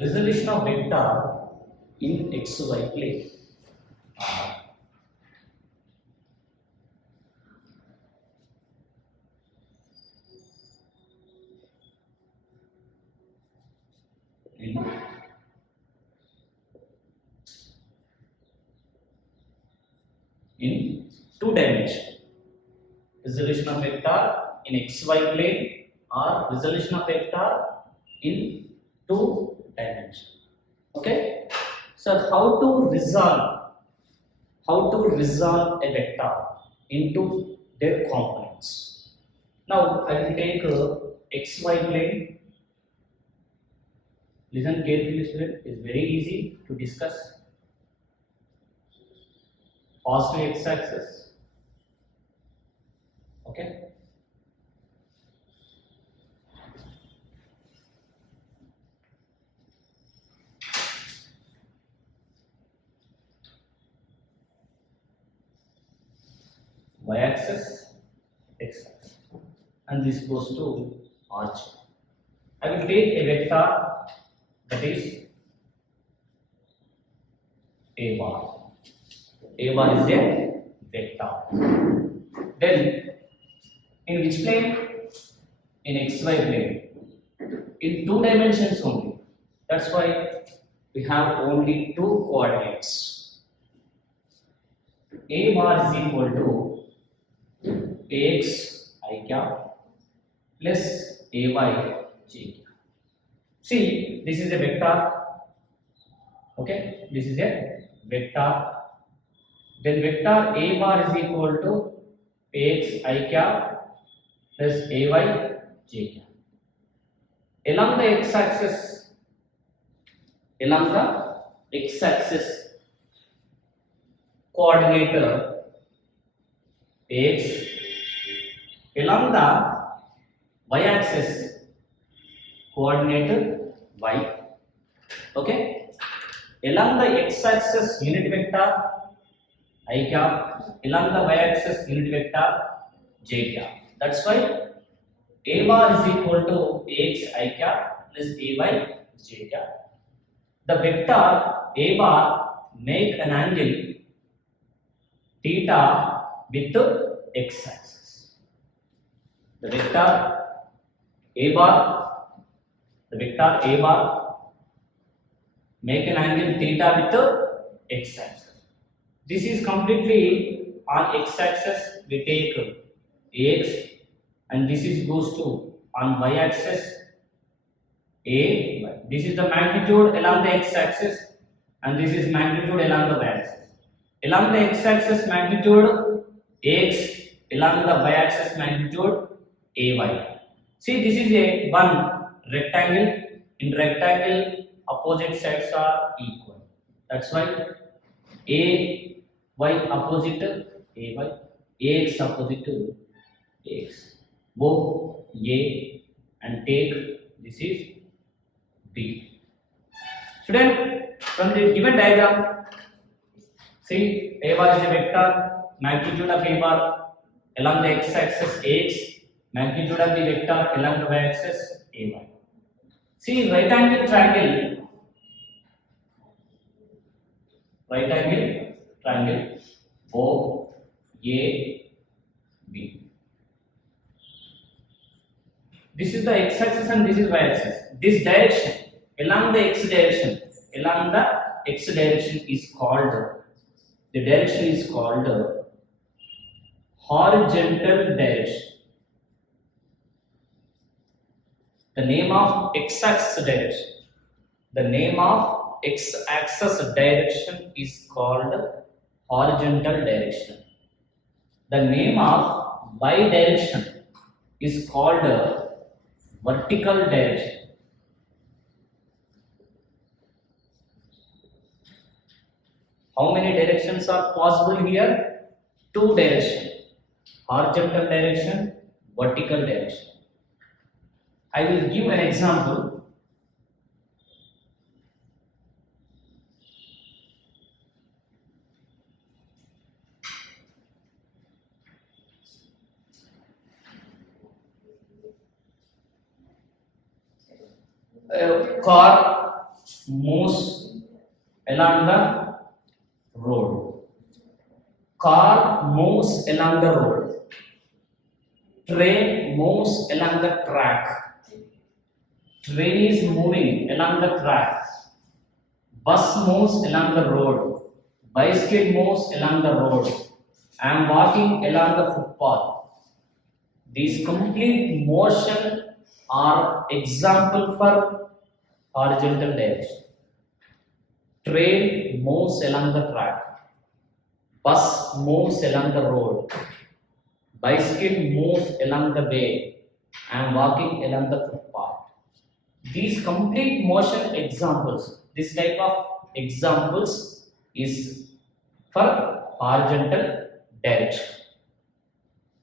Resolution of vector in xy plane are in two dimensions. Resolution of vector in xy plane or resolution of vector in two dimensions. Okay, so how to resolve a vector into their components. Now I will take xy plane. Listen carefully, student. It's very easy to discuss. Positive x-axis. Okay. Y-axis, x-axis, and this goes to origin. I will take a vector that is a bar. A bar is a vector. Then, in which plane? In xy plane. In two dimensions only. That's why we have only two coordinates. A bar is equal to ax I cap plus ay j cap. See, this is a vector. Okay, this is a vector. Then vector a bar is equal to ax I cap plus ay j cap. Along the x-axis, coordinator x, along the y-axis coordinator y. Okay, along the x-axis unit vector I cap, along the y-axis unit vector j cap. That's why a bar is equal to ax I cap plus ay j cap. The vector a bar make an angle theta with x-axis. The vector a bar make an angle theta with x-axis. This is completely on x-axis. We take ax, and this is goes to on y-axis a. This is the magnitude along the x-axis, and this is magnitude along the y-axis. Along the x-axis magnitude x, along the y-axis magnitude ay. See, this is a one rectangle. In rectangle, opposite sides are equal. That's why a y opposite to ay, ax opposite to ax. Go a and take this is b. Student, from the given diagram, see, a bar is a vector, magnitude of a bar along the x-axis x, magnitude of the vector along the y-axis ay. See, right angle triangle, O A B. This is the x-axis and this is y-axis. This direction along the x direction is called, the direction is called horizontal direction. The name of x-axis direction. The name of x-axis direction is called horizontal direction. The name of y direction is called vertical direction. How many directions are possible here? Two directions. Horizontal direction, vertical direction. I will give an example. Car moves along the road. Car moves along the road. Train moves along the track. Train is moving along the track. Bus moves along the road. Bicycle moves along the road. I am walking along the footpath. These complete motion are example for horizontal direction. Train moves along the track. Bus moves along the road. Bicycle moves along the way. I am walking along the footpath. These complete motion examples, this type of examples is for horizontal direction.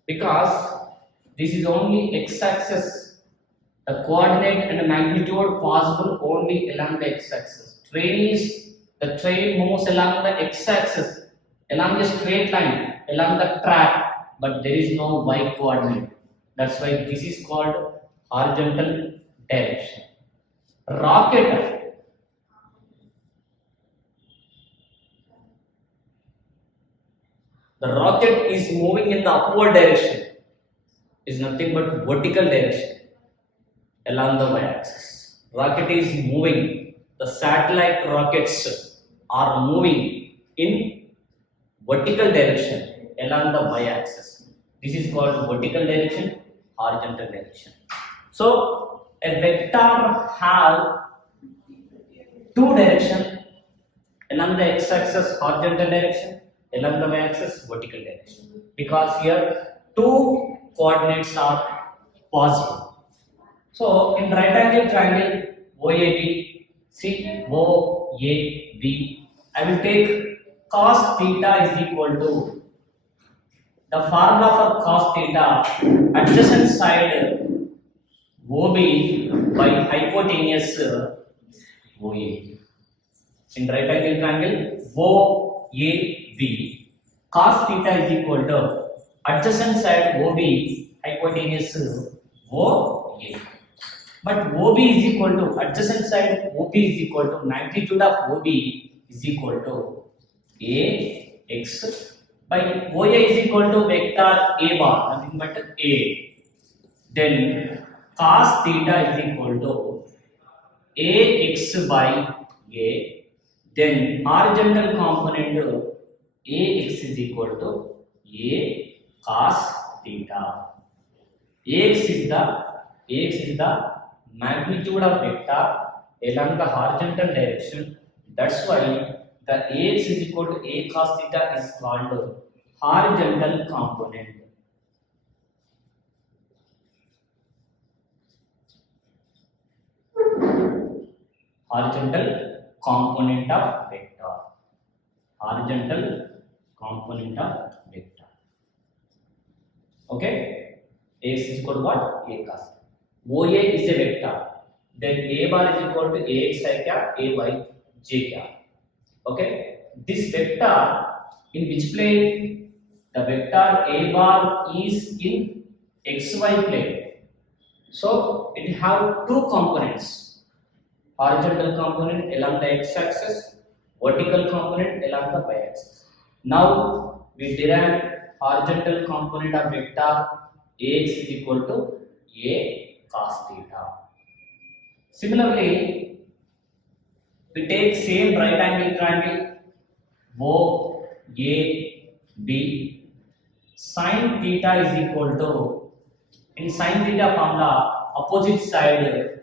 Because this is only x-axis, the coordinate and the magnitude possible only along the x-axis. The train moves along the x-axis, along the straight line, along the track, but there is no y coordinate. That's why this is called horizontal direction. Rocket. The rocket is moving in the upward direction. Is nothing but vertical direction along the y-axis. Rocket is moving. The satellite rockets are moving in vertical direction along the y-axis. This is called vertical direction, horizontal direction. So a vector have two direction, along the x-axis horizontal direction, along the y-axis vertical direction. Because here two coordinates are possible. So in right angle triangle OAB, see OAB, I will take cos theta is equal to the formula for cos theta, adjacent side OB by hypotenuse OA. In right angle triangle OAB, cos theta is equal to adjacent side OB hypotenuse OA. But OB is equal to adjacent side OB is equal to magnitude of OB is equal to AX by OA is equal to vector A bar, nothing but A. Then cos theta is equal to AX by A. Then horizontal component AX is equal to A cos theta. Ax is the magnitude of vector along the horizontal direction. That's why the Ax is equal to A cos theta is called horizontal component. Horizontal component of vector. Horizontal component of vector. Okay, Ax is equal to what? A cos. OA is a vector. Then A bar is equal to Ax I cap, A by J cap. Okay, this vector in which plane? The vector A bar is in xy plane. So it have two components. Horizontal component along the x-axis, vertical component along the y-axis. Now we derive horizontal component of vector Ax is equal to A cos theta. Similarly, we take same right angle triangle OAB, sin theta is equal to, in sin theta formula, opposite side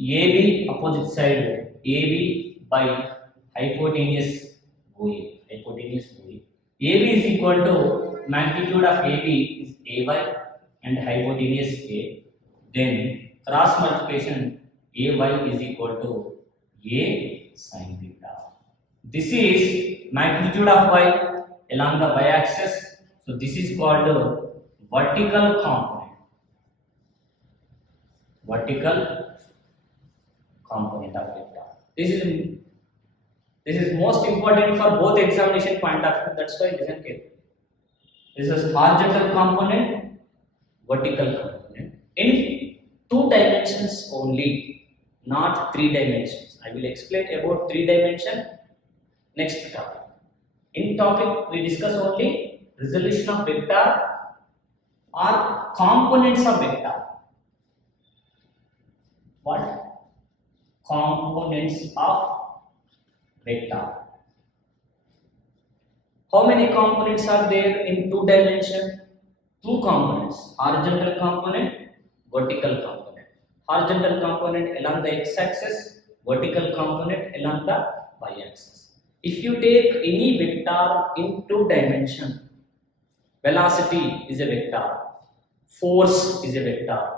AB, opposite side AB by hypotenuse OA. AB is equal to magnitude of AB is AY and hypotenuse A. Then cross multiplication AY is equal to A sin theta. This is magnitude of Y along the Y axis. So this is called vertical component. Vertical component of vector. This is most important for both examination point of view. That's why listen carefully. This is horizontal component, vertical component in two dimensions only. not 3 dimensions. I will explain about 3 dimension next topic. In topic we discuss only resolution of vector or components of vector. What? Components of vector. How many components are there in 2 dimension? 2 components, horizontal component, vertical component. Horizontal component along the x-axis, vertical component along the y-axis. If you take any vector in 2 dimension, velocity is a vector, force is a vector,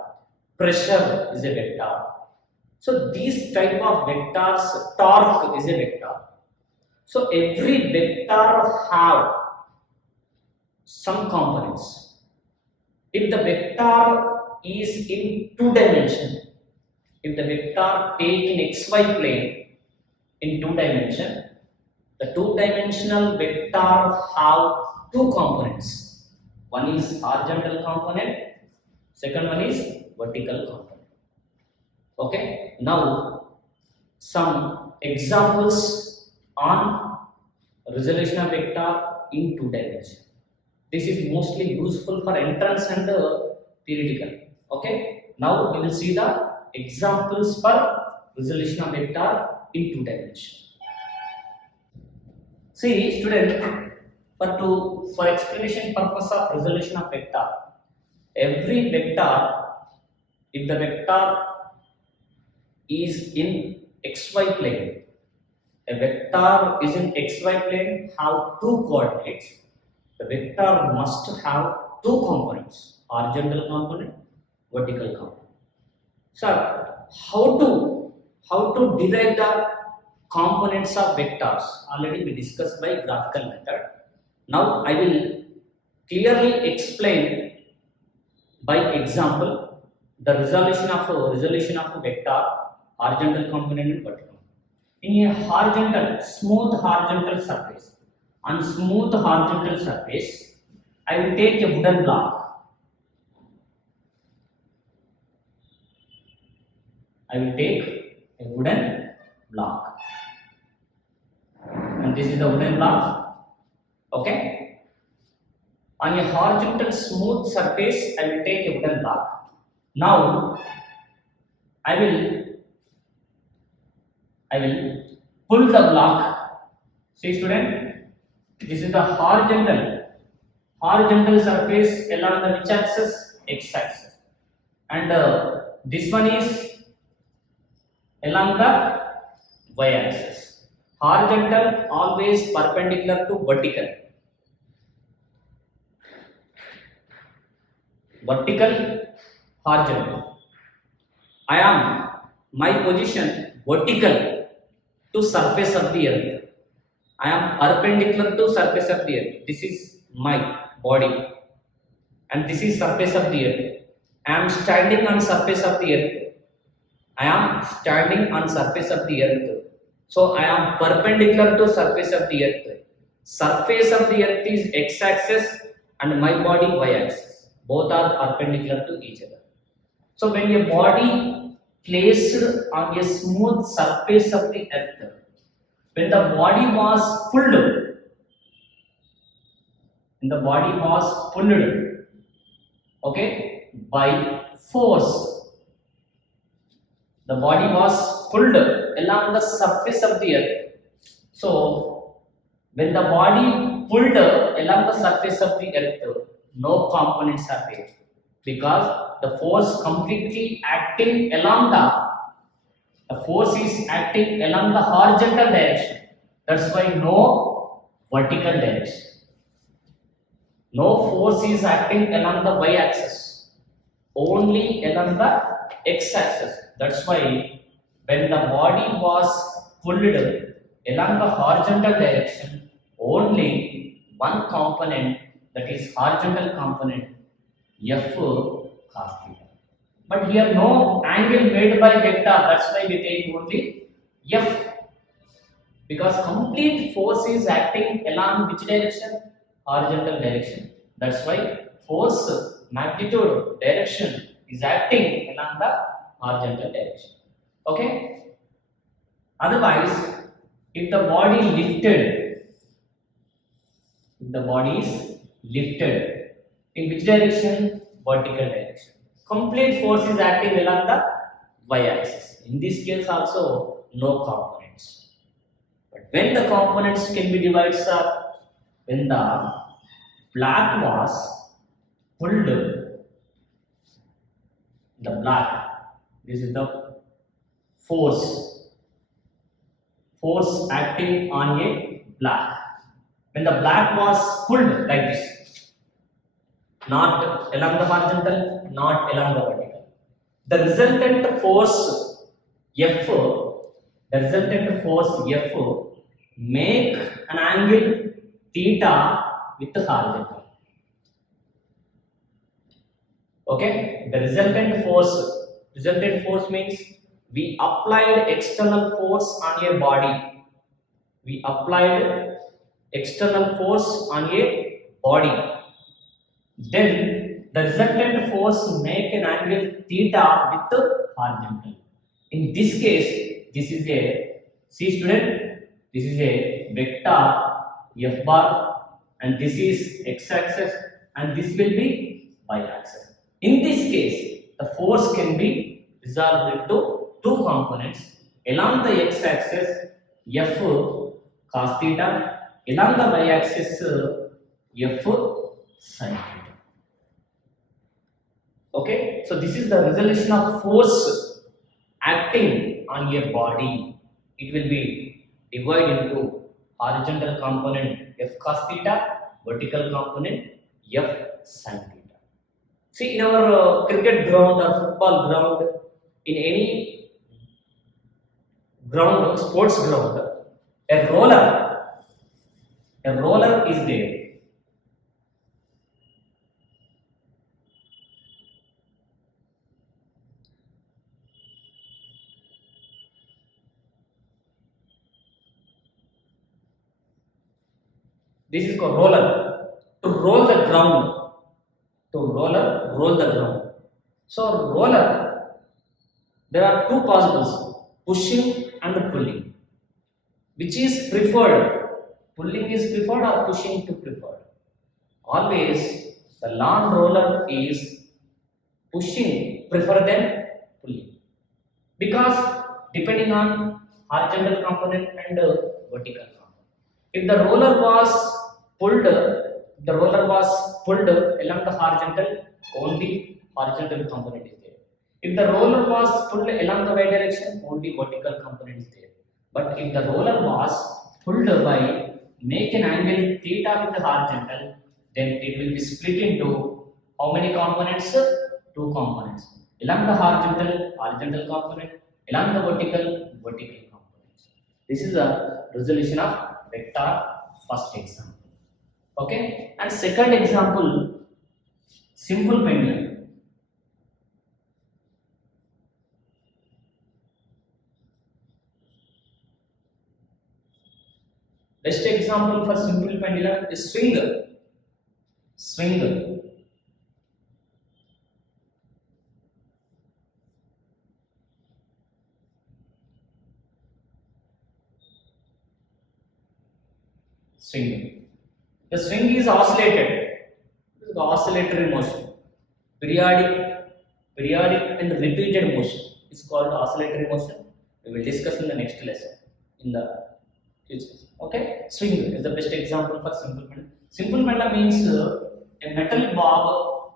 pressure is a vector. So these type of vectors, torque is a vector. So every vector have some components. If the vector is in 2 dimension, if the vector take in xy plane in 2 dimension, the 2-dimensional vector have 2 components. One is horizontal component, second one is vertical component. Okay, now some examples on resolution of vector in 2 dimension. This is mostly useful for entrance and theoretical. Okay, now we will see the examples for resolution of vector in 2 dimension. See, student, for explanation purpose of resolution of vector, every vector, if the vector is in xy plane, a vector is in xy plane have 2 coordinates. The vector must have 2 components, horizontal component, vertical component. So how to derive the components of vectors? Already we discussed by graphical method. Now I will clearly explain by example the resolution of a vector, horizontal component and vertical. In a horizontal, smooth horizontal surface, on smooth horizontal surface, I will take a wooden block. I will take a wooden block. And this is the wooden block. Okay. On a horizontal smooth surface, I will take a wooden block. Now, I will pull the block. See, student, this is the horizontal surface along the which axis? X axis. And this one is along the y axis. Horizontal always perpendicular to vertical. Vertical, horizontal. My position vertical to surface of the earth. I am perpendicular to surface of the earth. This is my body and this is surface of the earth. I am standing on surface of the earth. I am standing on surface of the earth. So I am perpendicular to surface of the earth. Surface of the earth is x-axis and my body y-axis. Both are perpendicular to each other. So when your body placed on a smooth surface of the earth, when the body was pulled, okay, by force, the body was pulled along the surface of the earth. So, when the body pulled along the surface of the earth, no components are there because the force completely acting along the force is acting along the horizontal direction. That's why no vertical direction. No force is acting along the y-axis, only along the x-axis. That's why when the body was pulled along the horizontal direction, only one component, that is horizontal component, F cos theta. But here no angle made by vector, that's why we take only F. Because complete force is acting along which direction? Horizontal direction. That's why force magnitude direction is acting along the horizontal direction. Okay. Otherwise, if the body is lifted, in which direction? Vertical direction. Complete force is acting along the y-axis. In this case also, no components. But when the components can be divided up, when the block was pulled, the block, this is the force acting on a block. When the block was pulled like this, not along the horizontal, not along the vertical, the resultant force F, make an angle theta with the horizontal. Okay, the resultant force means we applied external force on a body. Then the resultant force make an angle theta with the horizontal. In this case, this is a, see student, this is a vector F bar, and this is x-axis, and this will be y-axis. In this case, the force can be resolved into two components. Along the x-axis, F cos theta, along the y-axis, F sin theta. Okay, so this is the resolution of force acting on a body. It will be divided into horizontal component F cos theta, vertical component F sin theta. See, in our cricket ground or football ground, in any ground, sports ground, a roller is there. This is called roller. To roll the ground. Roll the ground. So roller, there are two possibles, pushing and pulling. Which is preferred? Pulling is preferred or pushing to preferred? Always the lawn roller is pushing prefer than pulling. Because depending on horizontal component and vertical component. If the roller was pulled along the horizontal, only horizontal component is there. If the roller was pulled along the y direction, only vertical component is there. But if the roller was pulled by make an angle theta with the horizontal, then it will be split into how many components? Two components. Along the horizontal component, along the vertical components. This is a resolution of vector first example. Okay, and second example, simple pendulum. Best example for simple pendulum is swing. Swing. The swing is oscillated. This is the oscillatory motion. Periodic and repeated motion is called oscillatory motion. We will discuss in the next lesson in the future. Okay, swing is the best example for simple pendulum. Simple pendulum means a metal bob,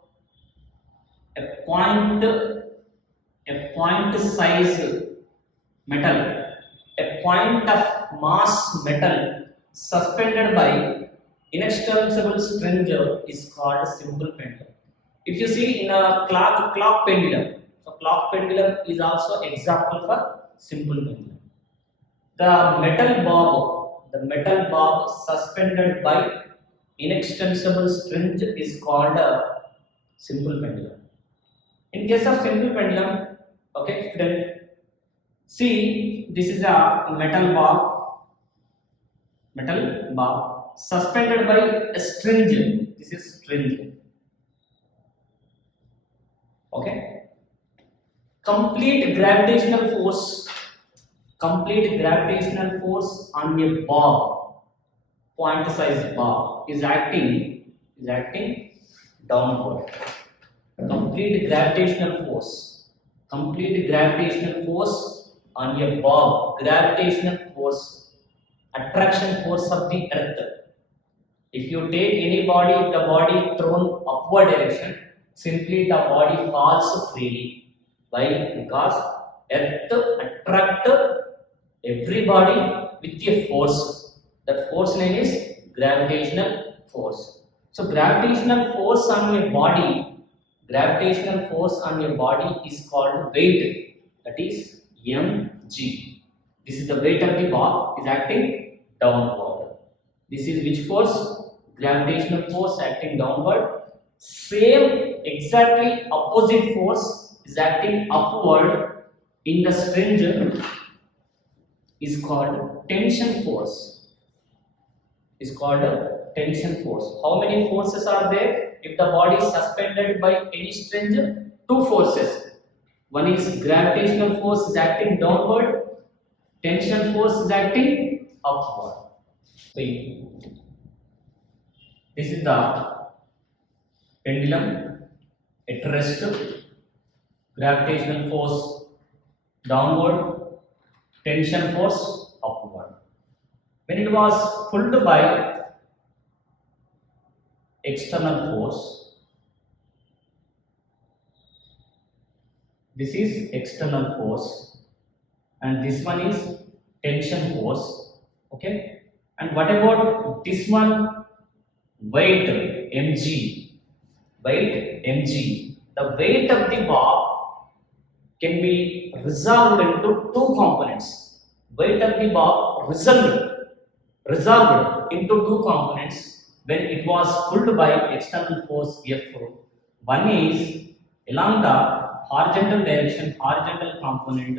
a point size metal, a point of mass metal suspended by inextensible string is called simple pendulum. If you see in a clock pendulum, so clock pendulum is also example for simple pendulum. The metal bob suspended by inextensible string is called a simple pendulum. In case of simple pendulum, okay, student, see this is a metal bob suspended by a string. This is string. Okay. Complete gravitational force, complete gravitational force on a bar, point size bar is acting downward. Complete gravitational force, complete gravitational force on a bar, gravitational force, attraction force of the earth. If you take any body, if the body thrown upward direction, simply the body falls freely. Why? Because earth attract every body with a force. That force name is gravitational force. So gravitational force on a body, gravitational force on a body is called weight. That is mg. This is the weight of the bar is acting downward. This is which force? Gravitational force acting downward. Same exactly opposite force is acting upward in the string is called tension force. Is called a tension force. How many forces are there? If the body is suspended by any string, two forces. One is gravitational force is acting downward, tension force is acting upward. So this is the pendulum at rest, gravitational force downward, tension force upward. When it was pulled by external force, this is external force and this one is tension force, okay? And what about this one? Weight mg, weight mg. The weight of the bar can be resolved into two components. Weight of the bar resolved into two components when it was pulled by external force F. One is along the horizontal direction, horizontal component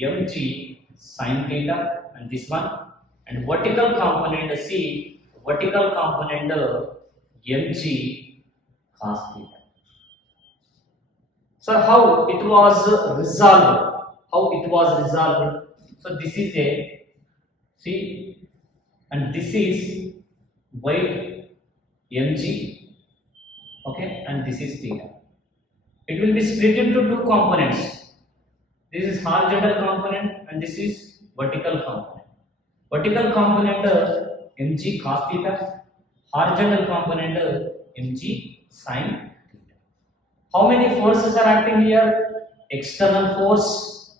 mg sin theta, and this one, and vertical component C, vertical component mg cos theta. So how it was resolved? How it was resolved? So this is a C and this is weight mg, okay, and this is theta. It will be split into two components. This is horizontal component and this is vertical component. Vertical component mg cos theta, horizontal component mg sin theta. How many forces are acting here? External force,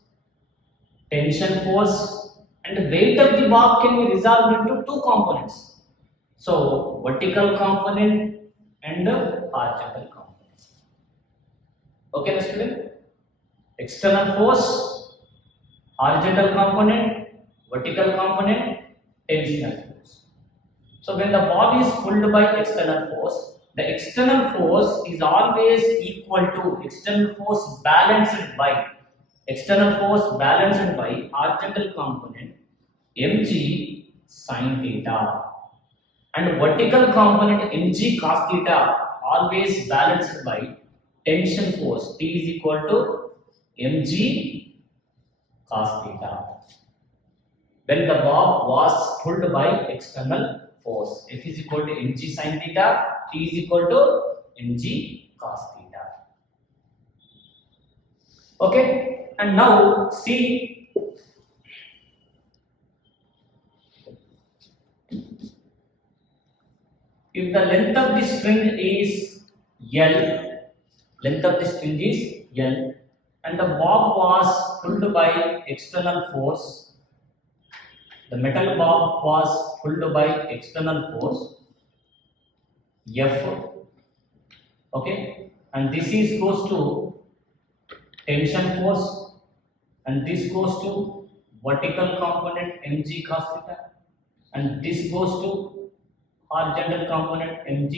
tension force, and the weight of the bar can be resolved into two components. So vertical component and horizontal component. Okay, student? External force, horizontal component, vertical component, tensional force. So when the body is pulled by external force, the external force is always equal to external force balanced by horizontal component mg sin theta, and vertical component mg cos theta always balanced by tension force T is equal to mg cos theta. When the bar was pulled by external force, F is equal to mg sin theta, T is equal to mg cos theta. Okay, and now see, if the length of the string is L, length of the string is L, and the bar was pulled by external force, the metal bar was pulled by external force F, okay, and this is goes to tension force, and this goes to vertical component mg cos theta, and this goes to horizontal component mg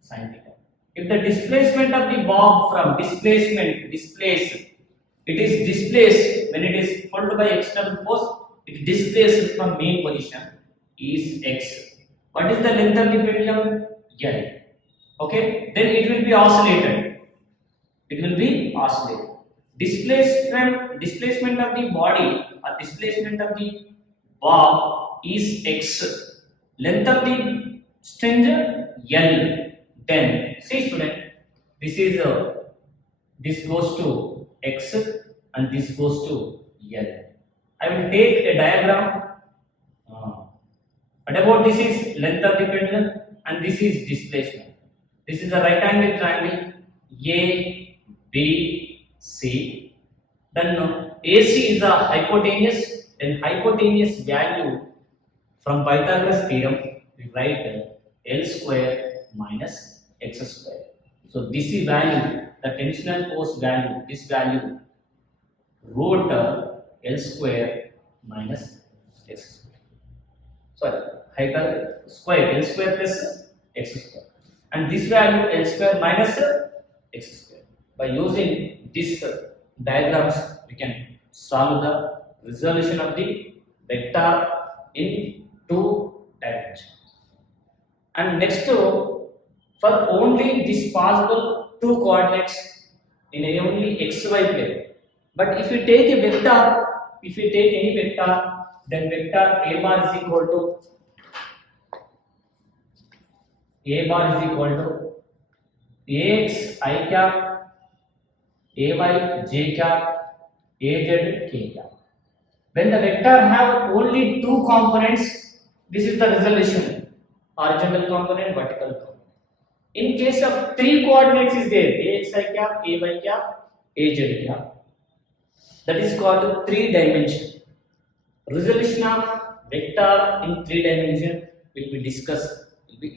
sin theta. If the displacement of the bar from it is displaced when it is pulled by external force, it displaces from main position is x. What is the length of the pendulum? L. Okay, then it will be oscillated. It will be oscillated. displacement of the body or displacement of the bob is x. Length of the string L. Then see student, this is this goes to x and this goes to L. I will take a diagram. What about this is length of the pendulum and this is displacement. This is a right angle triangle A, B, C. Then AC is a hypotenuse. Then hypotenuse value from Pythagoras theorem we write L square minus x square. So this is value, the tensional force value, this value root L square minus x square. Sorry, square L square plus x square. And this value L square minus x square. By using this diagrams, we can solve the resolution of the vector in 2 dimensions. And next, for only this possible 2 coordinates in a only xy plane. But if you take a vector, if you take any vector, then vector a bar is equal to ax I cap, ay j cap, az k cap. When the vector have only 2 components, this is the resolution: horizontal component, vertical component. In case of 3 coordinates is there, axi cap, ay cap, az cap. That is called 3 dimension. Resolution of vector in 3 dimension will be discussed in the